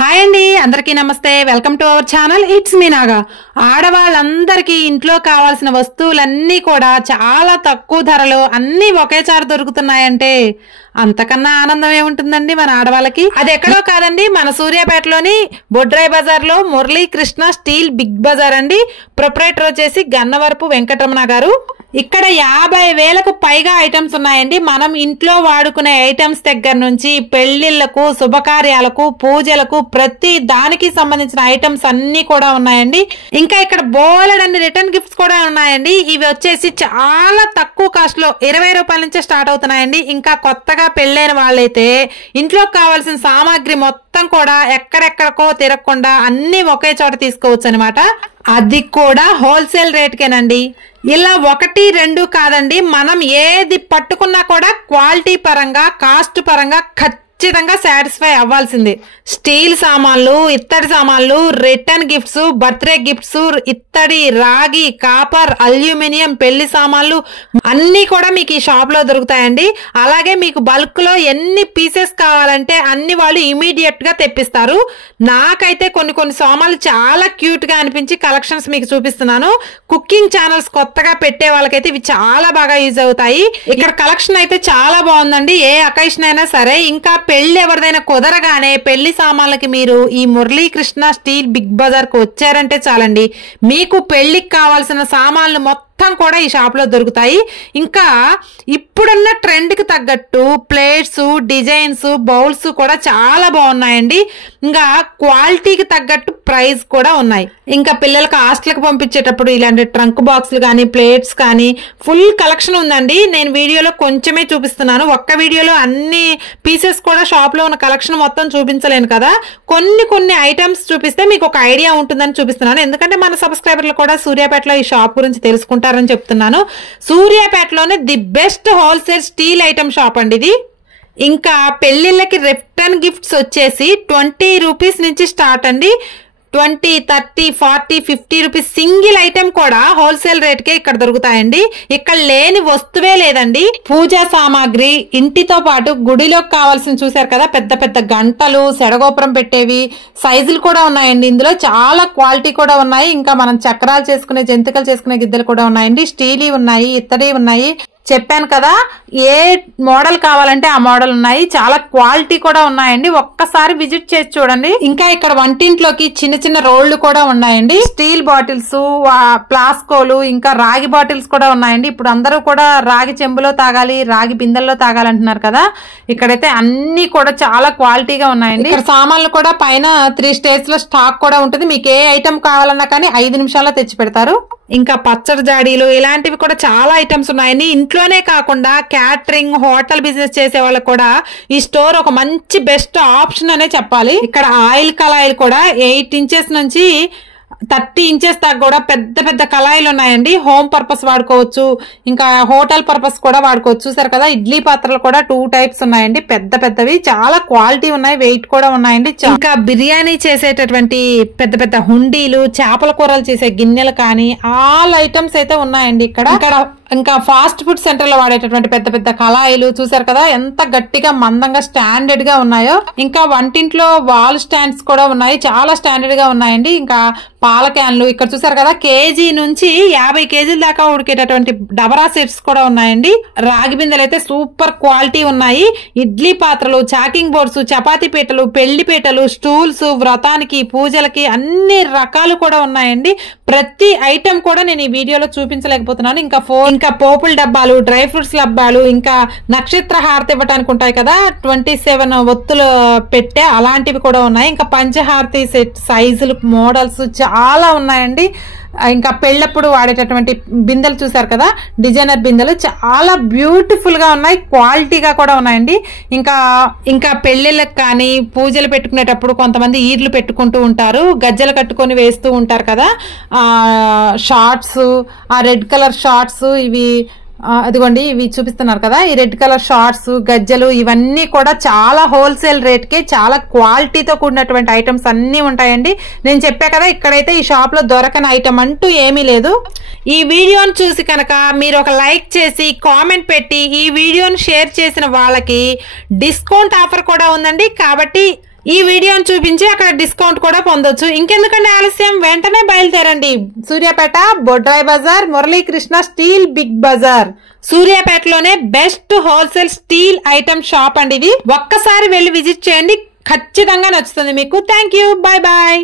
Hi అండి, అందరికీ నమస్తే. Welcome to our channel. It's me Naga. ఆడవాళ్ళందరికీ ఇంట్లో కావాల్సిన వస్తువులన్నీ కూడా చాలా తక్కువ ధరలో అన్నీ ఒకేసారి దొరుకుతున్నాయంటే అంతకన్నా ఆనందం ఏముంటుందండి మన ఆడవాళ్ళకి. అది ఎక్కడో కాదండి, మన సూర్యాపేటలోని బొడ్రాయి బజార్ లో మురళీ కృష్ణ స్టీల్ బిగ్ బజార్ అండి. ప్రొపరేటర్ వచ్చేసి గన్నవరపు వెంకటరమణ గారు. ఇక్కడ 50,000కు పైగా ఐటమ్స్ ఉన్నాయండి. మనం ఇంట్లో వాడుకునే ఐటమ్స్ దగ్గర నుంచి పెళ్లిళ్లకు, శుభకార్యాలకు, పూజలకు ప్రతి దానికి సంబంధించిన ఐటమ్స్ అన్ని కూడా ఉన్నాయండి. ఇంకా ఇక్కడ బోలెడన్ని రిటర్న్ గిఫ్ట్స్ కూడా ఉన్నాయండి. ఇవి వచ్చేసి చాలా తక్కువ కాస్ట్ లో 20 రూపాయల నుంచే స్టార్ట్ అవుతున్నాయండి. ఇంకా కొత్తగా పెళ్ళైన వాళ్ళైతే ఇంట్లో కావాల్సిన సామాగ్రి మొత్తం కూడా ఎక్కడెక్కడికో తిరగకుండా అన్ని ఒకే చోట తీసుకోవచ్చు అనమాట. అది కూడా హోల్సేల్ రేట్కేనండి. ఇలా 1, 2 కాదండి, మనం ఏది పట్టుకున్నా కూడా క్వాలిటీ పరంగా, కాస్ట్ పరంగా ఖచ్చితంగా సాటిస్ఫై అవ్వాల్సింది. స్టీల్ సామాన్లు, ఇత్తడి సామాన్లు, రిటర్న్ గిఫ్ట్స్, బర్త్డే గిఫ్ట్స్, ఇత్తడి, రాగి, కాపర్, అల్యూమినియం, పెళ్లి సామాన్లు అన్ని కూడా మీకు ఈ షాప్ లో దొరుకుతాయండి. అలాగే మీకు బల్క్ లో ఎన్ని పీసెస్ కావాలంటే అన్ని వాళ్ళు ఇమీడియట్ గా తెప్పిస్తారు. నాకైతే కొన్ని సామాన్లు చాలా క్యూట్ గా అనిపించి కలెక్షన్స్ మీకు చూపిస్తున్నాను. కుకింగ్ ఛానల్స్ కొత్తగా పెట్టే వాళ్ళకైతే ఇవి చాలా బాగా యూజ్ అవుతాయి. ఇక్కడ కలెక్షన్ అయితే చాలా బాగుందండి. ఏ అకేషన్ అయినా సరే, ఇంకా పెళ్లి ఎవరిదైనా కుదరగానే పెళ్లి సామాన్లకి మీరు ఈ మురళీకృష్ణ స్టీల్ బిగ్ బజార్ కు వచ్చారంటే చాలండి, మీకు పెళ్లికి కావాల్సిన సామాన్లు మొత్తం కూడా ఈ షాప్ లో దొరుకుతాయి. ఇంకా ఇప్పుడున్న ట్రెండ్ కి తగ్గట్టు ప్లేట్స్, డిజైన్స్, బౌల్స్ కూడా చాలా బాగున్నాయండి. ఇంకా క్వాలిటీకి తగ్గట్టు ప్రైస్ కూడా ఉన్నాయి. ఇంకా పిల్లలకు హాస్టల్కి పంపించేటప్పుడు ఇలాంటి ట్రంక్ బాక్స్లు కానీ, ప్లేట్స్ కానీ ఫుల్ కలెక్షన్ ఉందండి. నేను వీడియోలో కొంచెమే చూపిస్తున్నాను. ఒక్క వీడియోలో అన్ని పీసెస్ కూడా షాప్ లో ఉన్న కలెక్షన్ మొత్తం చూపించలేను కదా. కొన్ని ఐటమ్స్ చూపిస్తే మీకు ఒక ఐడియా ఉంటుందని చూపిస్తున్నాను. ఎందుకంటే మన సబ్స్క్రైబర్లు కూడా సూర్యాపేటలో ఈ షాప్ గురించి తెలుసుకుంటారని చెప్తున్నాను. సూర్యాపేటలోనే the best wholesale steel item shop అండి ఇది. ఇంకా పెళ్లిళ్ళకి రిటర్న్ గిఫ్ట్స్ వచ్చేసి 20 రూపీస్ నుంచి స్టార్ట్ అండి. 20, 30, 40, 50 రూపీస్ సింగిల్ ఐటమ్ కూడా హోల్సేల్ రేట్కే ఇక్కడ దొరుకుతాయండి. ఇక్కడ లేని వస్తువే లేదండి. పూజా సామాగ్రి, ఇంటితో పాటు గుడిలోకి కావాల్సిన చూసారు కదా, పెద్ద పెద్ద గంటలు, సెడగోపురం పెట్టేవి సైజులు కూడా ఉన్నాయండి. ఇందులో చాలా క్వాలిటీ కూడా ఉన్నాయి. ఇంకా మనం చక్రాలు చేసుకునే, జంతికలు చేసుకునే గిద్దెలు కూడా ఉన్నాయండి. స్టీల్ ఉన్నాయి, ఇత్తడి ఉన్నాయి. చెప్పాను కదా, ఏ మోడల్ కావాలంటే ఆ మోడల్ ఉన్నాయి. చాలా క్వాలిటీ కూడా ఉన్నాయండి. ఒక్కసారి విజిట్ చేసి చూడండి. ఇంకా ఇక్కడ వంటింట్లోకి చిన్న రోళ్లు కూడా ఉన్నాయండి. స్టీల్ బాటిల్స్, ప్లాస్కోలు, ఇంకా రాగి బాటిల్స్ కూడా ఉన్నాయండి. ఇప్పుడు అందరూ కూడా రాగి చెంబులో తాగాలి, రాగి బిందెల్లో తాగాలంటున్నారు కదా. ఇక్కడైతే అన్ని కూడా చాలా క్వాలిటీగా ఉన్నాయండి. ఇక్కడ సామాన్లు కూడా పైన 3 స్టేజ్ లో స్టాక్ కూడా ఉంటుంది. మీకు ఏ ఐటమ్ కావాలన్నా కానీ 5 నిమిషాల్లో తెచ్చి పెడతారు. ఇంకా పచ్చడి జాడీలు ఇలాంటివి కూడా చాలా ఐటమ్స్ ఉన్నాయండి. ఇంట్లోనే కాకుండా క్యాటరింగ్, హోటల్ బిజినెస్ చేసే వాళ్ళకి కూడా ఈ స్టోర్ ఒక మంచి బెస్ట్ ఆప్షన్ అనే చెప్పాలి. ఇక్కడ ఆయిల్ కళాయిలు కూడా 8 ఇంచెస్ నుంచి 30 ఇంచెస్ దాకా కూడా పెద్ద పెద్ద కళాయిలు ఉన్నాయండి. హోమ్ పర్పస్ వాడుకోవచ్చు, ఇంకా హోటల్ పర్పస్ కూడా వాడుకోవచ్చు. చూసారు కదా, ఇడ్లీ పాత్రలు కూడా 2 టైప్స్ ఉన్నాయండి. పెద్ద పెద్దవి చాలా క్వాలిటీ ఉన్నాయి, వెయిట్ కూడా ఉన్నాయండి. ఇంకా బిర్యానీ చేసేటటువంటి పెద్ద పెద్ద హుండీలు, చేపల కూరలు చేసే గిన్నెలు కానీ ఆల్ ఐటమ్స్ అయితే ఉన్నాయండి ఇక్కడ. ఇంకా ఫాస్ట్ ఫుడ్ సెంటర్ లో వాడేటటువంటి పెద్ద పెద్ద కళాయిలు చూసారు కదా, ఎంత గట్టిగా మందంగా స్టాండర్డ్ గా ఉన్నాయో. ఇంకా వంటింట్లో వాల్ స్టాండ్స్ కూడా ఉన్నాయి, చాలా స్టాండర్డ్ గా ఉన్నాయండి. ఇంకా పాల క్యాన్లు ఇక్కడ చూసారు కదా, కేజీ నుంచి 50 కేజీల దాకా ఉడికేటటువంటి డబరా సెట్స్ కూడా ఉన్నాయండి. రాగి బిందెలు అయితే సూపర్ క్వాలిటీ ఉన్నాయి. ఇడ్లీ పాత్రలు, చాకింగ్ బోర్డ్స్, చపాతీ పీటలు, పెళ్లి పీటలు, స్టూల్స్, వ్రతానికి, పూజలకి అన్ని రకాలు కూడా ఉన్నాయండి. ప్రతి ఐటమ్ కూడా నేను ఈ వీడియోలో చూపించలేకపోతున్నాను. ఇంకా పోపుల డబ్బాలు, డ్రై ఫ్రూట్స్ డబ్బాలు, ఇంకా నక్షత్ర హారతి ఇవ్వడానికి ఉంటాయి కదా, 27 ఒత్తులు పెట్టే అలాంటివి కూడా ఉన్నాయి. ఇంకా పంచహారతి సెట్ సైజులు, మోడల్స్ చాలా ఉన్నాయండి. ఇంకా పెళ్ళప్పుడు వాడేటటువంటి బిందెలు చూసారు కదా, డిజైనర్ బిందెలు చాలా బ్యూటిఫుల్ గా ఉన్నాయి, క్వాలిటీగా కూడా ఉన్నాయండి. ఇంకా పెళ్లిళ్ళకి కానీ, పూజలు పెట్టుకునేటప్పుడు కొంతమంది ఈర్లు పెట్టుకుంటూ ఉంటారు, గజ్జలు కట్టుకొని వేస్తూ ఉంటారు కదా, షార్ట్స్, ఆ రెడ్ కలర్ షార్ట్స్, ఇవి అదిగోండి ఇవి చూపిస్తున్నారు కదా, ఈ రెడ్ కలర్ షార్ట్స్, గజ్జలు ఇవన్నీ కూడా చాలా హోల్సేల్ రేట్కే చాలా క్వాలిటీతో కూడినటువంటి ఐటమ్స్ అన్ని ఉంటాయండి. నేను చెప్పా కదా, ఇక్కడైతే ఈ షాప్ లో దొరకని ఐటమ్ అంటూ ఏమీ లేదు. ఈ వీడియోని చూసి కనుక మీరు ఒక లైక్ చేసి కామెంట్ పెట్టి ఈ వీడియోని షేర్ చేసిన వాళ్ళకి డిస్కౌంట్ ఆఫర్ కూడా ఉందండి. కాబట్టి ఈ వీడియోని చూపించి అక్కడ డిస్కౌంట్ కూడా పొందొచ్చు. ఇంకెందుకంటే ఆలస్యం, వెంటనే బయలుదేరండి. Suryapet Bodrai bazaar, Muralikrishna steel big bazaar. సూర్యాపేటలోనే best wholesale steel item shop అండి ఇది. ఒక్కసారి వెళ్ళి విజిట్ చేయండి, ఖచ్చితంగా నచ్చుతుంది మీకు. Thank you, bye bye.